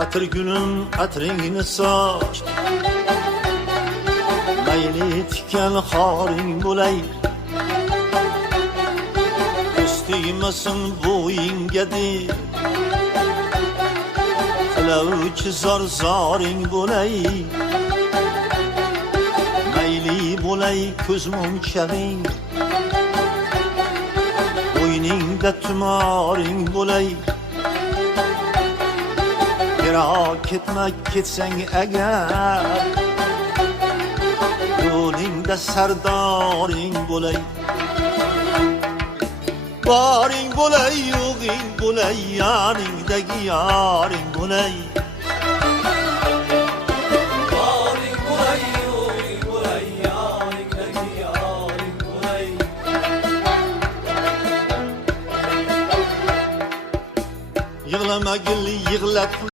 Atır gülüm atringini soch Mayli tikan xoring bo'lay Ko'stigmasin bo'yingga deb Tilovchi zoring bo'lay Mayli bo'lay ko'zmunchaling Bo'yningda tumoring bo'lay Yiroq ketma ketsang agar Yo'lingda sardoring bo'lay Boring bo'lay yo'g'ing bo'lay yoningdagi yoring bo'lay Boring bo'lay yo'g'ing bo'lay yoningdagi yoring bo'lay Yig'lamagil yig'latma